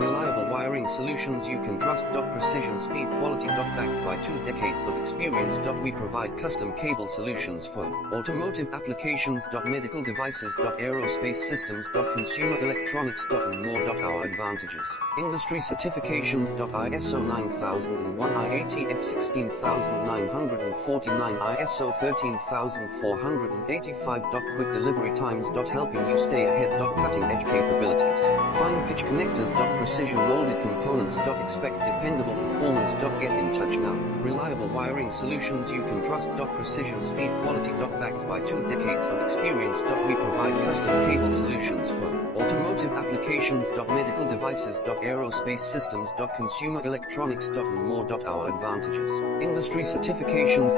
Reliable wiring solutions you can trust. Precision, speed, quality. Backed by 2 decades of experience. We provide custom cable solutions for automotive applications. Medical devices. Aerospace systems. Consumer electronics. And more. Our advantages: industry certifications. ISO 9001, IATF 16949, ISO 13485. Quick delivery times. Helping you stay ahead. Cutting edge capabilities. Fine pitch connectors. Precision molded components. Expect dependable performance. Get in touch now. Reliable wiring solutions you can trust. Precision, speed, quality. Backed by 2 decades of experience. We provide custom cable solutions for automotive applications. Medical devices. Aerospace systems. Consumer electronics. And more. Our advantages: industry certifications.